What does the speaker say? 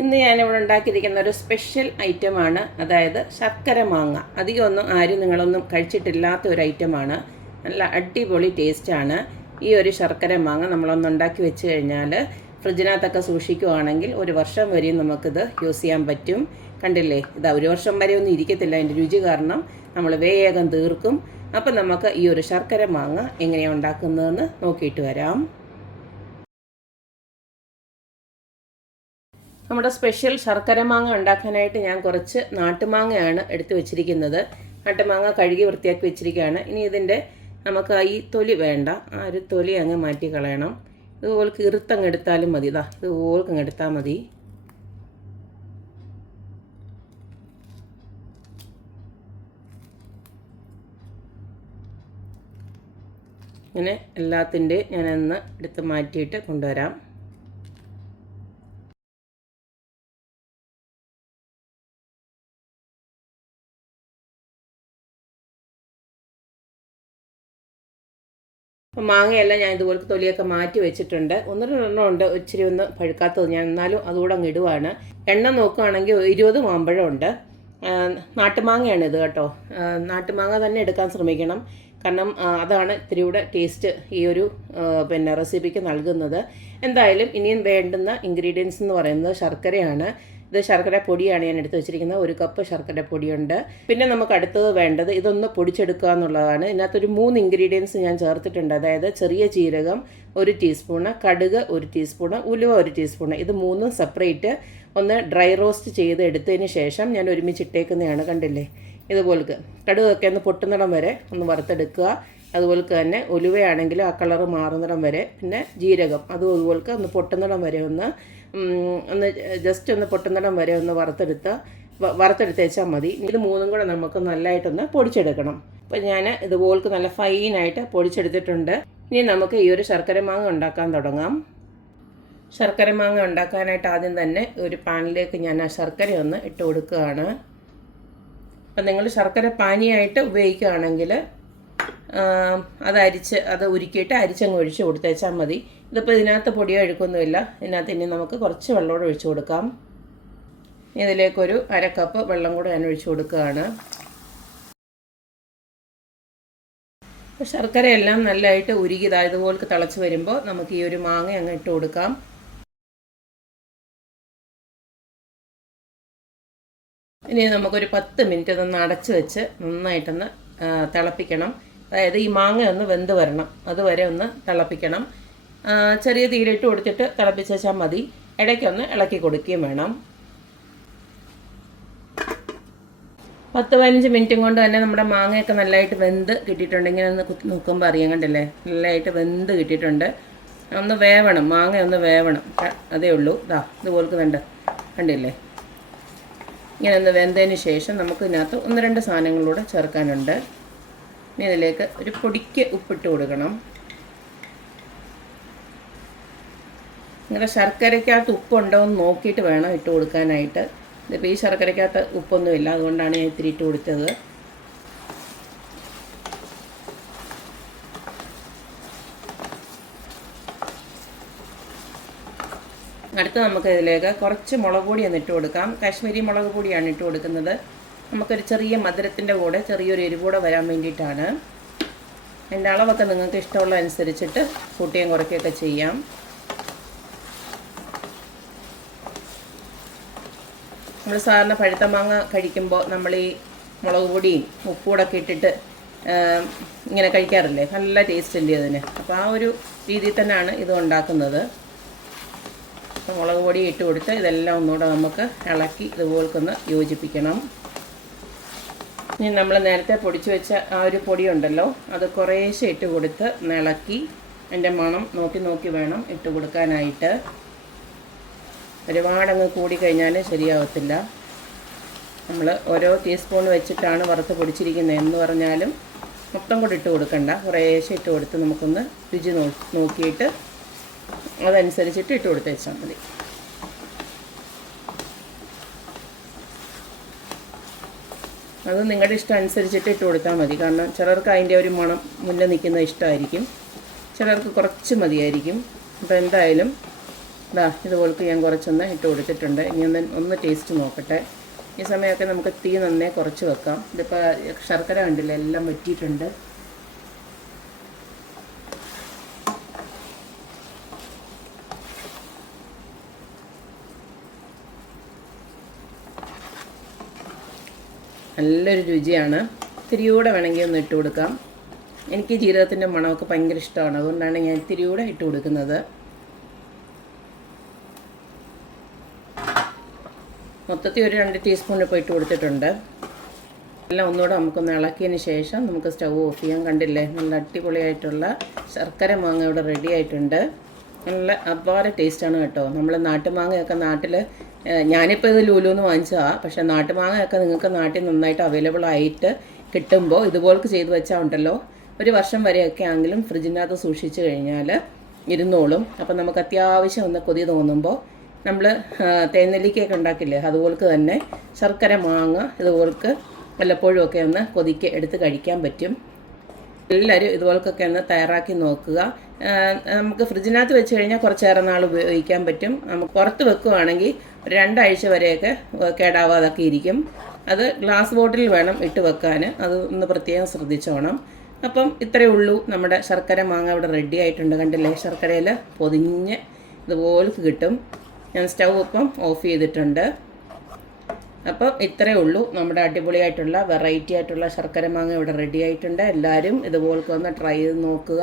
ഇന്ന് ഞാനിവിടെ ഉണ്ടാക്കിയിരിക്കുന്ന ഒരു സ്പെഷ്യൽ ഐറ്റമാണ് അതായത് ശർക്കര മാങ്ങ. അധികമൊന്നും ആരും നിങ്ങളൊന്നും കഴിച്ചിട്ടില്ലാത്ത ഒരു ഐറ്റമാണ് നല്ല അടിപൊളി ടേസ്റ്റാണ് ഈ ഒരു ശർക്കര മാങ്ങ നമ്മളൊന്ന് ഉണ്ടാക്കി വെച്ച് കഴിഞ്ഞാൽ ഫ്രിഡ്ജിനകത്തൊക്കെ സൂക്ഷിക്കുവാണെങ്കിൽ ഒരു വർഷം വരെയും നമുക്കിത് യൂസ് ചെയ്യാൻ പറ്റും. കണ്ടില്ലേ? ഇതാ ഒരു വർഷം വരെ ഒന്നും ഇരിക്കത്തില്ല. അതിന്റെ രുചി കാരണം നമ്മൾ വേഗം തീർക്കും. അപ്പം നമുക്ക് ഈ ഒരു ശർക്കര മാങ്ങ എങ്ങനെയാണ് ഉണ്ടാക്കുന്നതെന്ന് നോക്കിയിട്ട് വരാം. നമ്മുടെ സ്പെഷ്യൽ ശർക്കര മാങ്ങ ഉണ്ടാക്കാനായിട്ട് ഞാൻ കുറച്ച് നാട്ടുമാങ്ങയാണ് എടുത്തു വെച്ചിരിക്കുന്നത്. നാട്ടുമാങ്ങ കഴുകി വൃത്തിയാക്കി വെച്ചിരിക്കുകയാണ്. ഇനി ഇതിന്റെ നമുക്ക് ഈ തൊലി വേണ്ട. ആ ഒരു തൊലി അങ്ങ് മാറ്റി കളയണം. ഇതുപോലെ കീർത്തങ്ങ് എടുത്താലും മതി. ഇതാ ഇതുപോലെ അങ്ങ് എടുത്താൽ മതി. ഇങ്ങനെ എല്ലാത്തിന്റെ ഞാനൊന്ന് എടുത്ത് മാറ്റിയിട്ട് കൊണ്ടുവരാം. അപ്പം മാങ്ങയെല്ലാം ഞാൻ ഇതുപോലെ തൊലിയൊക്കെ മാറ്റി വെച്ചിട്ടുണ്ട്. ഒന്ന് രണ്ടെണ്ണം ഉണ്ട്. ഇച്ചിരി ഒന്ന് പഴുക്കാത്തത് ഞാൻ എന്നാലും അതുകൂടെ അങ്ങ് ഇടുവാണ്. എണ്ണ നോക്കുകയാണെങ്കിൽ ഇരുപത് മാമ്പഴം ഉണ്ട്. നാട്ടുമാങ്ങയാണ് ഇത് കേട്ടോ. നാട്ടുമാങ്ങ തന്നെ എടുക്കാൻ ശ്രമിക്കണം. കാരണം അതാണ് ഇത്തിരി കൂടെ ടേസ്റ്റ് ഈ ഒരു പിന്നെ റെസിപ്പിക്ക് നൽകുന്നത്. എന്തായാലും ഇനിയും വേണ്ടുന്ന ഇൻഗ്രീഡിയൻസ് എന്ന് പറയുന്നത് ശർക്കരയാണ്. ഇത് ശർക്കര പൊടിയാണ് ഞാൻ എടുത്ത് വെച്ചിരിക്കുന്നത്. ഒരു കപ്പ് ശർക്കര പൊടിയുണ്ട്. പിന്നെ നമുക്ക് അടുത്തത് വേണ്ടത് ഇതൊന്ന് പൊടിച്ചെടുക്കുക എന്നുള്ളതാണ്. ഇതിനകത്തൊരു മൂന്ന് ഇൻഗ്രീഡിയൻസ് ഞാൻ ചേർത്തിട്ടുണ്ട്. അതായത് ചെറിയ ജീരകം ഒരു ടീസ്പൂണ് കടുക് ഒരു ടീസ്പൂണ് ഉലുവ ഒരു ടീസ്പൂണ് ഇത് മൂന്നും സെപ്പറേറ്റ് ഒന്ന് ഡ്രൈ റോസ്റ്റ് ചെയ്ത് എടുത്തതിന് ശേഷം ഞാൻ ഒരുമിച്ച് ഇട്ടേക്കുന്നതാണ്. കണ്ടില്ലേ? ഇതുപോലക്ക്. കടുകൊക്കെ ഒന്ന് പൊട്ടുന്നിടം വരെ ഒന്ന് വറുത്തെടുക്കുക. അതുപോലെ തന്നെ ഉലുവയാണെങ്കിലും ആ കളറ് മാറുന്നിടം വരെ. പിന്നെ ജീരകം അതും അതുപോലെ ഒന്ന് പൊട്ടുന്നിടം വരെ ഒന്ന് ഒന്ന് ജസ്റ്റ് ഒന്ന് പൊട്ടുന്നിടം വരെ ഒന്ന് വറുത്തെടുത്ത് വറുത്തെടുത്തേച്ചാൽ മതി. ഇത് മൂന്നും കൂടെ നമുക്ക് നല്ലതായിട്ടൊന്ന് പൊടിച്ചെടുക്കണം. അപ്പോൾ ഞാൻ ഇതുപോലക്ക് നല്ല ഫൈനായിട്ട് പൊടിച്ചെടുത്തിട്ടുണ്ട്. ഇനി നമുക്ക് ഈ ഒരു ശർക്കര മാങ്ങ ഉണ്ടാക്കാൻ തുടങ്ങാം. ശർക്കര മാങ്ങ ഉണ്ടാക്കാനായിട്ട് ആദ്യം തന്നെ ഒരു പാനിലേക്ക് ഞാൻ ആ ശർക്കര ഒന്ന് ഇട്ട് കൊടുക്കുകയാണ്. അപ്പം നിങ്ങൾ ശർക്കര പാനിയായിട്ട് ഉപയോഗിക്കുകയാണെങ്കിൽ അത് അരിച്ച് അത് ഉരുക്കിയിട്ട് അരിച്ചങ്ങ് ഒഴിച്ച് കൊടുത്തേച്ചാൽ മതി. ഇതിപ്പോൾ ഇതിനകത്ത് പൊടിയോ അഴുക്കൊന്നുമില്ല ഇതിനകത്ത് ഇനി നമുക്ക് കുറച്ച് വെള്ളമോടെ ഒഴിച്ചു കൊടുക്കാം. ഇതിലേക്കൊരു അര കപ്പ് വെള്ളം കൂടെ ഞാൻ ഒഴിച്ചു കൊടുക്കുകയാണ്. ശർക്കര ശർക്കരയെല്ലാം നല്ലതായിട്ട് ഉരുകിയതാ ഇതുപോലെ തിളച്ച് വരുമ്പോൾ നമുക്ക് ഈ ഒരു മാങ്ങ അങ്ങ് ഇട്ട് കൊടുക്കാം. ഇനി നമുക്കൊരു പത്ത് മിനിറ്റ് ഇതൊന്ന് അടച്ച് വെച്ച് നന്നായിട്ടൊന്ന് തിളപ്പിക്കണം. അതായത് ഈ മാങ്ങ ഒന്ന് വെന്ത് വരണം. അതുവരെ ഒന്ന് തിളപ്പിക്കണം. ചെറിയ തീരിട്ട് കൊടുത്തിട്ട് തിളപ്പിച്ചാൽ മതി. ഇടയ്ക്കൊന്ന് ഇളക്കി കൊടുക്കുകയും വേണം. പത്ത് പതിനഞ്ച് മിനിറ്റും കൊണ്ട് തന്നെ നമ്മുടെ മാങ്ങയൊക്കെ നല്ലതായിട്ട് വെന്ത് കിട്ടിയിട്ടുണ്ട്. ഇങ്ങനെ ഒന്ന് കുത്തി നോക്കുമ്പോൾ അറിയാൻ കണ്ടില്ലേ? നല്ലതായിട്ട് വെന്ത് കിട്ടിയിട്ടുണ്ട്. ഒന്ന് വേവണം. മാങ്ങ ഒന്ന് വേവണം. അതേ ഉള്ളൂ. ഇതാ ഇതുപോലെ കണ്ട് കണ്ടില്ലേ? ഇങ്ങനെ ഒന്ന് വെന്തതിന് ശേഷം നമുക്ക് ഇതിനകത്ത് ഒന്ന് രണ്ട് സാധനങ്ങളൂടെ ചേർക്കാനുണ്ട്. ഇതിലേക്ക് ഒരു പൊടിക്ക് ഉപ്പിട്ട് കൊടുക്കണം. നിങ്ങളുടെ ശർക്കരയ്ക്കകത്ത് ഉപ്പുണ്ടോ എന്ന് നോക്കിയിട്ട് വേണം ഇട്ട് കൊടുക്കാനായിട്ട്. ഇതിപ്പോൾ ഈ ശർക്കരയ്ക്കകത്ത് ഉപ്പൊന്നുമില്ല അതുകൊണ്ടാണ് ഞാൻ ഇത്തിരി ഇട്ട് കൊടുത്തത്. അടുത്ത് നമുക്ക് ഇതിലേക്ക് കുറച്ച് മുളക് പൊടി ഒന്ന് ഇട്ട് കൊടുക്കാം. കാശ്മീരി മുളക് പൊടിയാണ് ഇട്ട് കൊടുക്കുന്നത്. നമുക്കൊരു ചെറിയ മധുരത്തിന്റെ കൂടെ ചെറിയൊരു എരിവ് കൂടെ വരാൻ വേണ്ടിയിട്ടാണ്. എന്റെ അളവൊക്കെ നിങ്ങൾക്ക് ഇഷ്ടമുള്ള അനുസരിച്ചിട്ട് കൂട്ടിയും കുറയ്ക്കുകയൊക്കെ ചെയ്യാം. നമ്മൾ സാധാരണ പഴുത്ത മാങ്ങ കഴിക്കുമ്പോൾ നമ്മൾ ഈ മുളക് പൊടിയും ഉപ്പൂടൊക്കെ ഇട്ടിട്ട് ഇങ്ങനെ കഴിക്കാറില്ലേ? നല്ല ടേസ്റ്റ് ഉണ്ട് അതിന്? അപ്പോൾ ആ ഒരു രീതിയിൽ തന്നെയാണ് ഇത് ഉണ്ടാക്കുന്നത്. മുളക് പൊടി ഇട്ട് കൊടുത്ത് ഇതെല്ലാം ഒന്നുകൂടെ നമുക്ക് ഇളക്കി ഇതുപോൽക്കൊന്ന് യോജിപ്പിക്കണം. ഇനി നമ്മൾ നേരത്തെ പൊടിച്ചു വെച്ച ആ ഒരു പൊടി ഉണ്ടല്ലോ അത് കുറേശ്ശെ ഇട്ട് കൊടുത്ത് നിളക്കി എന്റെ മണം നോക്കി നോക്കി വേണം ഇട്ട് കൊടുക്കാനായിട്ട്. ഒരുപാടങ്ങ് കൂടിക്കഴിഞ്ഞാൽ ശരിയാവത്തില്ല. നമ്മൾ ഓരോ ടീസ്പൂൺ വെച്ചിട്ടാണ് വറുത്ത് പൊടിച്ചിരിക്കുന്നത് എന്ന് പറഞ്ഞാലും മൊത്തം കൂടി ഇട്ട് കൊടുക്കണ്ട. കുറേശ്ശെ ഇട്ട് കൊടുത്ത് നമുക്കൊന്ന് രുചി നോക്കിയിട്ട് അതനുസരിച്ചിട്ട് ഇട്ട് കൊടുത്ത് വെച്ചാൽ മതി. അത് നിങ്ങളുടെ ഇഷ്ടം അനുസരിച്ചിട്ട് ഇട്ട് കൊടുത്താൽ മതി. കാരണം ചിലർക്ക് അതിന്റെ ഒരു മണം മുന്നേ നിൽക്കുന്ന ഇഷ്ടമായിരിക്കും. ചിലർക്ക് കുറച്ച് മതിയായിരിക്കും. അപ്പോൾ എന്തായാലും ഇതാ ഇതുപോലത്തെ ഞാൻ കുറച്ചൊന്ന് ഇട്ട് കൊടുത്തിട്ടുണ്ട്. ഇനി ഒന്ന് ഒന്ന് ടേസ്റ്റ് നോക്കട്ടെ. ഈ സമയമൊക്കെ നമുക്ക് തീ നന്നേ കുറച്ച് വെക്കാം. ഇതിപ്പോൾ ശർക്കര കണ്ടില്ല? എല്ലാം വറ്റിയിട്ടുണ്ട്. നല്ലൊരു രുചിയാണ്. ഇത്തിരിയൂടെ വേണമെങ്കിൽ ഒന്ന് ഇട്ട് കൊടുക്കാം. എനിക്ക് ജീരകത്തിന്റെ മണമൊക്കെ ഭയങ്കര ഇഷ്ടമാണ്. അതുകൊണ്ടാണ് ഞാൻ ഇത്തിരിയൂടെ ഇട്ട് കൊടുക്കുന്നത്. മൊത്തത്തിൽ ഒരു രണ്ട് ടീസ്പൂൺ ഇപ്പോൾ ഇട്ട് കൊടുത്തിട്ടുണ്ട്. എല്ലാം ഒന്നുകൂടെ നമുക്കൊന്ന് ഇളക്കിയതിന് ശേഷം നമുക്ക് സ്റ്റൗ ഓഫ് ചെയ്യാൻ കണ്ടില്ലേ? നല്ല അടിപൊളിയായിട്ടുള്ള ശർക്കര മാങ്ങ ഇവിടെ റെഡി ആയിട്ടുണ്ട്. നല്ല അപാര ടേസ്റ്റാണ് കേട്ടോ. നമ്മൾ നാട്ടുമാങ്ങയൊക്കെ നാട്ടിൽ ഞാനിപ്പോൾ ഇത് ലൂലൂന്ന് വാങ്ങിച്ചതാണ് പക്ഷേ നാട്ടുമാങ്ങയൊക്കെ നിങ്ങൾക്ക് നാട്ടിൽ നന്നായിട്ട് അവൈലബിൾ ആയിട്ട് കിട്ടുമ്പോൾ ഇതുപോലൊക്കെ ചെയ്ത് വെച്ചാൽ ഉണ്ടല്ലോ. ഒരു വർഷം വരെയൊക്കെ ആണെങ്കിലും ഫ്രിഡ്ജിനകത്ത് സൂക്ഷിച്ചു കഴിഞ്ഞാൽ ഇരുന്നോളും. അപ്പം നമുക്ക് അത്യാവശ്യം ഒന്ന് കൊതി തോന്നുമ്പോൾ നമ്മൾ തേനെല്ലിക്കയൊക്കെ ഉണ്ടാക്കില്ലേ? അതുപോലക്ക് തന്നെ ശർക്കര മാങ്ങ ഇതുപോലക്ക് വല്ലപ്പോഴും ഒക്കെ ഒന്ന് കൊതിക്ക് എടുത്ത് കഴിക്കാൻ പറ്റും. എല്ലാവരും ഇതുപോലൊക്കെ ഒന്ന് തയ്യാറാക്കി നോക്കുക. നമുക്ക് ഫ്രിഡ്ജിനകത്ത് വെച്ച് കഴിഞ്ഞാൽ കുറച്ചേറെ നാൾ ഉപയോഗിക്കാൻ പറ്റും. നമുക്ക് പുറത്ത് വെക്കുകയാണെങ്കിൽ രണ്ടാഴ്ച വരെയൊക്കെ കേടാവാതൊക്കെ ഇരിക്കും. അത് ഗ്ലാസ് ബോട്ടിൽ വേണം ഇട്ട് വെക്കാൻ. അത് ഒന്ന് പ്രത്യേകം ശ്രദ്ധിച്ചോണം. അപ്പം ഇത്രയേ ഉള്ളൂ. നമ്മുടെ ശർക്കര മാങ്ങ ഇവിടെ റെഡി ആയിട്ടുണ്ട്. കണ്ടില്ലേ? ശർക്കരയിൽ പൊതിഞ്ഞ് ഇതുപോലെ കിട്ടും. ഞാൻ സ്റ്റൗ ഇപ്പം ഓഫ് ചെയ്തിട്ടുണ്ട്. അപ്പം ഇത്രയേ ഉള്ളൂ. നമ്മുടെ അടിപൊളിയായിട്ടുള്ള വെറൈറ്റി ആയിട്ടുള്ള ശർക്കര മാങ്ങ ഇവിടെ റെഡി ആയിട്ടുണ്ട്. എല്ലാവരും ഇതുപോലൊക്കെ ഒന്ന് ട്രൈ ചെയ്ത് നോക്കുക.